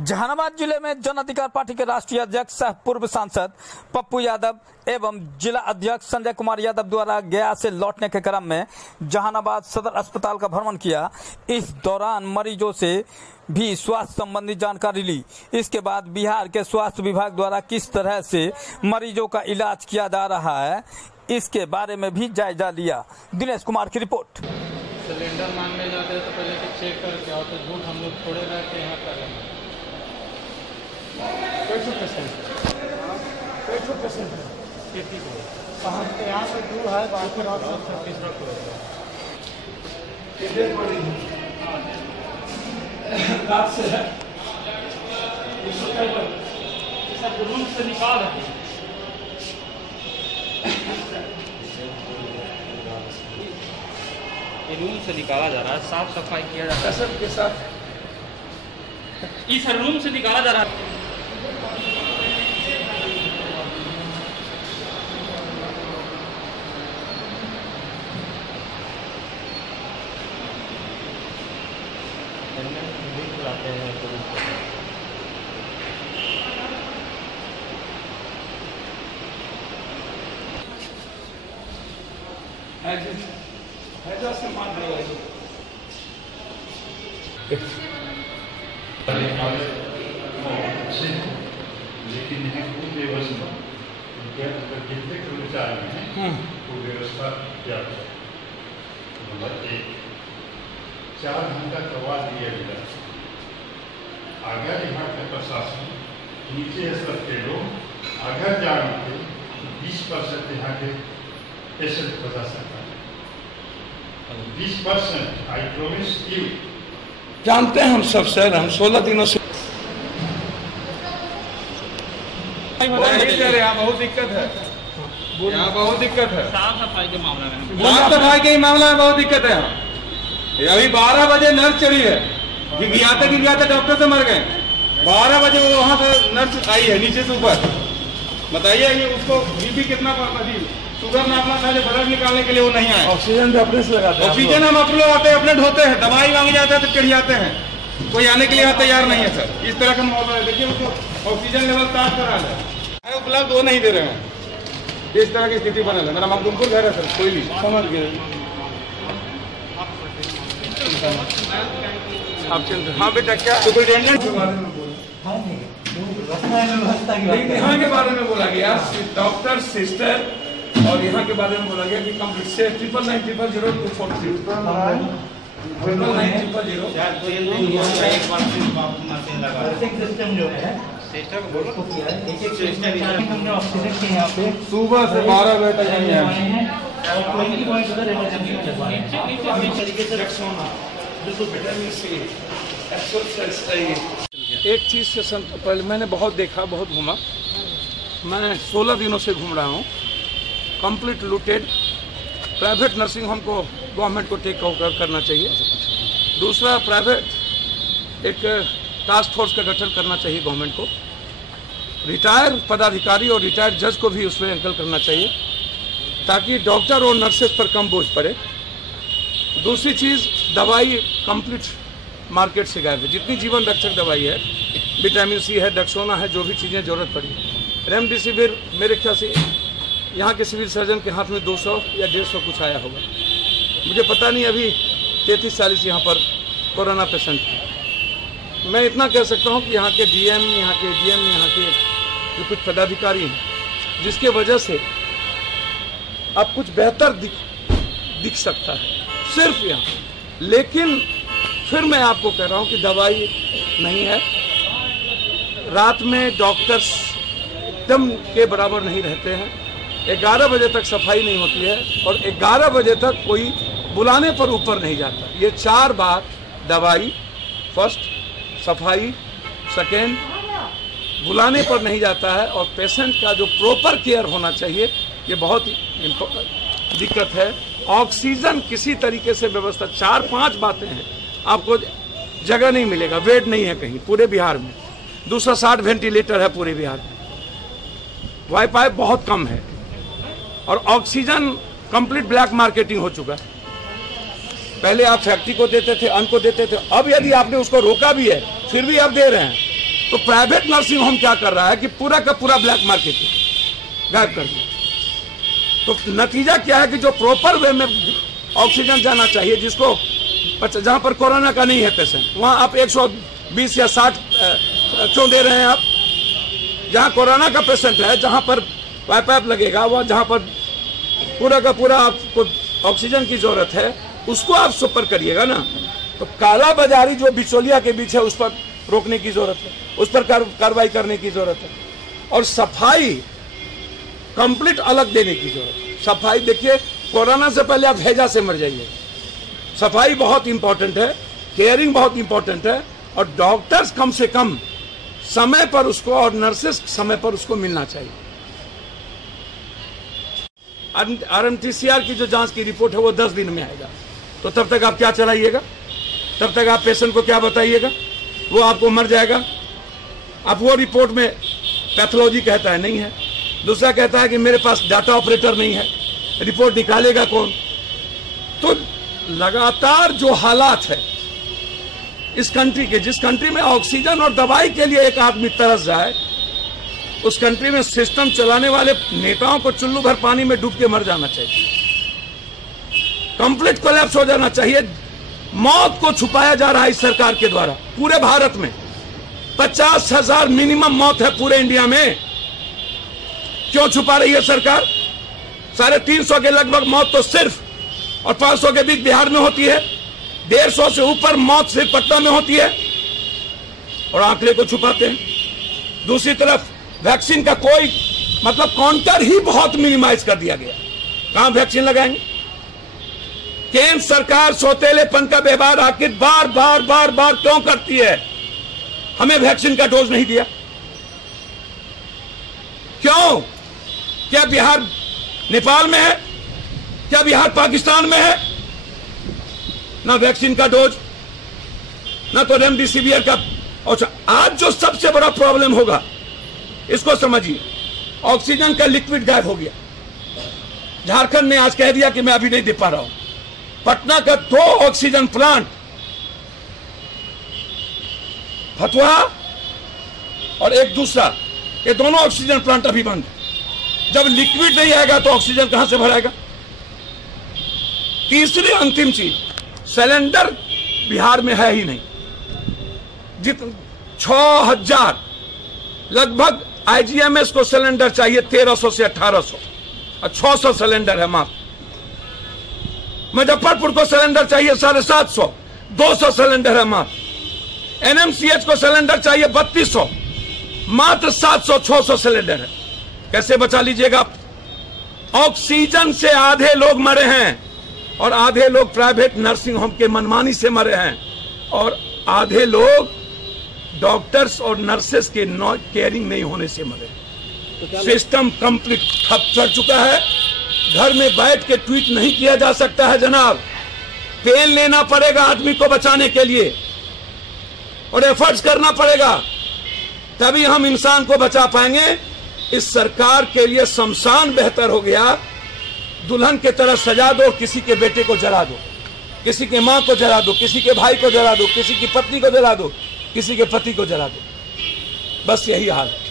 जहानाबाद जिले में जन अधिकार पार्टी के राष्ट्रीय अध्यक्ष सह पूर्व सांसद पप्पू यादव एवं जिला अध्यक्ष संजय कुमार यादव द्वारा गया से लौटने के क्रम में जहानाबाद सदर अस्पताल का भ्रमण किया। इस दौरान मरीजों से भी स्वास्थ्य संबंधी जानकारी ली। इसके बाद बिहार के स्वास्थ्य विभाग द्वारा किस तरह से मरीजों का इलाज किया जा रहा है, इसके बारे में भी जायजा लिया। दिनेश कुमार की रिपोर्ट। सिलेंडर मांगने जाते हैं तो पहले तो चेक करके आओ, तो झूठ हम लोग थोड़े रहते हैं यहाँ करेंगे। कैसे पेशेंट है? खेती को कहाँ से? यहाँ से दूर है, बाकी रात में तीसरा को कितने बड़ी रात से है सब रूम से निकाल रहे हैं। रूम से निकाला जा रहा है, साफ सफाई किया जा रहा है कसम के साथ। इस रूम से निकाला जा रहा है। लेकिन व्यवस्था जितने कर्मचारी हैं वो व्यवस्था किया जाए। नंबर 1, 4 घंटा करवा दिया गया। अगर यहाँ के प्रशासन नीचे स्तर के लोग अगर जाएंगे तो 20% यहाँ के पेशेंट बचा सकता है। 20% आई प्रोमिस यू। जानते हैं हम सब सर, हम 16 दिनों से यहाँ बहुत दिक्कत है, यहाँ बहुत दिक्कत है। साफ सफाई के मामले में साफ सफाई के मामला में बहुत दिक्कत है यहाँ। अभी 12 बजे नर्स चली है, गिर डॉक्टर से मर गए। 12 बजे वो वहाँ से नर्स आई है नीचे से ऊपर। बताइए ये उसको बीपी कितना शुगर नापना था, जो ब्लड निकालने के लिए वो नहीं आए। ऑक्सीजन भी अपने से लगाते हैं। ऑक्सीजन हम अपने लगाते हैं, अपने ढोते हैं। दवाई मांगी जाता है तो चढ़ जाते हैं, कोई आने के लिए तैयार नहीं है सर। इस तरह का मामला है। देखिए उसको ऑक्सीजन लेवल 7 पर आ है, उपलब्ध वो नहीं दे रहे हैं। इस तरह की स्थिति बना है। मेरा मखदुमपुर घर है सर, कोई नहीं समझ गए आप चलते। हाँ बेटा, क्या सुपरिटेंडेंट के बारे में बोला, यहाँ के बारे में बोला गया, डॉक्टर सिस्टर और यहाँ के बारे में बोला गया कि कंप्लीट से 99900 सुबह से 12 बजे तक नहीं है। एक चीज से पहले मैंने बहुत देखा, बहुत घूमा। मैं 16 दिनों से घूम रहा हूँ। Complete looted. Private nursing home को गवर्नमेंट को टेक ओवर करना चाहिए। दूसरा, प्राइवेट एक टास्क फोर्स का गठन करना चाहिए गवर्नमेंट को। रिटायर पदाधिकारी और रिटायर्ड जज को भी उसमें एंकल करना चाहिए ताकि डॉक्टर और नर्सेज पर कम बोझ पड़े। दूसरी चीज़, दवाई कंप्लीट मार्केट से गायब है। जितनी जीवन रक्षक दवाई है, विटामिन सी है, डेक्सोना है, जो भी चीज़ें जरूरत पड़ी, रेमडेसिविर मेरे ख्याल से यहाँ के सिविल सर्जन के हाथ में 200 या 150 कुछ आया होगा। मुझे पता नहीं, अभी 33-40 यहाँ पर कोरोना पेशेंट है। मैं इतना कह सकता हूँ कि यहाँ के डीएम, यहाँ के डीएम, यहाँ के जो कुछ पदाधिकारी हैं, जिसके वजह से अब कुछ बेहतर दिख सकता है सिर्फ यहाँ। लेकिन फिर मैं आपको कह रहा हूँ कि दवाई नहीं है। रात में डॉक्टर्स एकदम के बराबर नहीं रहते हैं। 11 बजे तक सफाई नहीं होती है और 11 बजे तक कोई बुलाने पर ऊपर नहीं जाता। ये 4 बार दवाई, फर्स्ट सफाई, सेकेंड बुलाने पर नहीं जाता है, और पेशेंट का जो प्रॉपर केयर होना चाहिए, ये बहुत दिक्कत है। ऑक्सीजन किसी तरीके से व्यवस्था, 4-5 बातें हैं। आपको जगह नहीं मिलेगा, बेड नहीं है कहीं पूरे बिहार में। 260 वेंटिलेटर है पूरे बिहार में। वाईफाई बहुत कम है और ऑक्सीजन कंप्लीट ब्लैक मार्केटिंग हो चुका है। पहले आप फैक्ट्री को देते थे, अन्न को देते थे, अब यदि आपने उसको रोका भी है फिर भी आप दे रहे हैं। तो प्राइवेट नर्सिंग होम क्या कर रहा है कि पूरा का पूरा ब्लैक मार्केट गायब कर दिया। तो नतीजा क्या है कि जो प्रॉपर वे में ऑक्सीजन जाना चाहिए, जिसको जहां पर कोरोना का नहीं है पेशेंट, वहां आप 120 या 60 क्यों दे रहे हैं आप? जहां कोरोना का पेशेंट है, जहां पर पाइप लगेगा, वह जहां पर पूरा का पूरा आपको ऑक्सीजन की जरूरत है, उसको आप सुपर करिएगा ना। तो काला बाजारी जो बिचौलिया के बीच है, उस पर रोकने की जरूरत है, उस पर कार्रवाई करने की जरूरत है, और सफाई कंप्लीट अलग देने की जरूरत है। सफाई देखिए, कोरोना से पहले आप हैजा से मर जाइए। सफाई बहुत इंपॉर्टेंट है, केयरिंग बहुत इंपॉर्टेंट है, और डॉक्टर्स कम से कम समय पर उसको और नर्सेस समय पर उसको मिलना चाहिए। RMTCR की जो जांच की रिपोर्ट है वो 10 दिन में आएगा, तो तब तक आप क्या चलाइएगा? तब तक आप पेशेंट को क्या बताइएगा? वो आपको मर जाएगा। अब वो रिपोर्ट में पैथोलॉजी कहता है नहीं है, दूसरा कहता है कि मेरे पास डाटा ऑपरेटर नहीं है, रिपोर्ट निकालेगा कौन? तो लगातार जो हालात है इस कंट्री के, जिस कंट्री में ऑक्सीजन और दवाई के लिए एक आदमी तरस जाए, उस कंट्री में सिस्टम चलाने वाले नेताओं को चुल्लू भर पानी में डूब के मर जाना चाहिए, कंप्लीट कोलैप्स हो जाना चाहिए। मौत को छुपाया जा रहा है इस सरकार के द्वारा। पूरे भारत में 50,000 मिनिमम मौत है पूरे इंडिया में। क्यों छुपा रही है सरकार? 350 के लगभग मौत तो सिर्फ और 500 के बीच बिहार में होती है, 150 से ऊपर मौत सिर्फ पटना में होती है, और आंकड़े को छुपाते हैं। दूसरी तरफ वैक्सीन का कोई मतलब काउंटर ही बहुत मिनिमाइज कर दिया गया। कहां वैक्सीन लगाएंगे? केंद्र सरकार सौतेलेपन का व्यवहार आखिर बार बार बार बार क्यों करती है? हमें वैक्सीन का डोज नहीं दिया क्यों? क्या बिहार नेपाल में है? क्या बिहार पाकिस्तान में है? ना वैक्सीन का डोज, ना तो रेमडेसिविर का। अच्छा, आज जो सबसे बड़ा प्रॉब्लम होगा इसको समझिए, ऑक्सीजन का लिक्विड गायब हो गया। झारखंड ने आज कह दिया कि मैं अभी नहीं दे पा रहा हूं। पटना का 2 ऑक्सीजन प्लांट, फतुहा और एक दूसरा, ये दोनों ऑक्सीजन प्लांट अभी बंद है। जब लिक्विड नहीं आएगा तो ऑक्सीजन कहां से भराएगा? तीसरी अंतिम चीज, सिलेंडर बिहार में है ही नहीं। 6000 लगभग IGMS को सिलेंडर चाहिए 1300 से 1800 और 600 सिलेंडर है मात्र। मुजफ्फरपुर को सिलेंडर चाहिए 750, 200 सिलेंडर है मात्र। NMCH को सिलेंडर चाहिए 3200, मात्र 700-600 सिलेंडर है। कैसे बचा लीजिएगा आप? ऑक्सीजन से आधे लोग मरे हैं, और आधे लोग प्राइवेट नर्सिंग होम के मनमानी से मरे हैं, और आधे लोग डॉक्टर्स और नर्सेस के केयरिंग नहीं होने से मरे। सिस्टम कंप्लीट ठप चढ़ चुका है। घर में बैठ के ट्वीट नहीं किया जा सकता है जनाब, पेन लेना पड़ेगा आदमी को बचाने के लिए, और एफर्ट्स करना पड़ेगा, तभी हम इंसान को बचा पाएंगे। इस सरकार के लिए शमशान बेहतर हो गया। दुल्हन की तरह सजा दो, किसी के बेटे को जला दो, किसी के मां को जला दो, किसी के भाई को जला दो, किसी की पत्नी को जला दो, किसी के पति को जला दो। बस यही हाल है।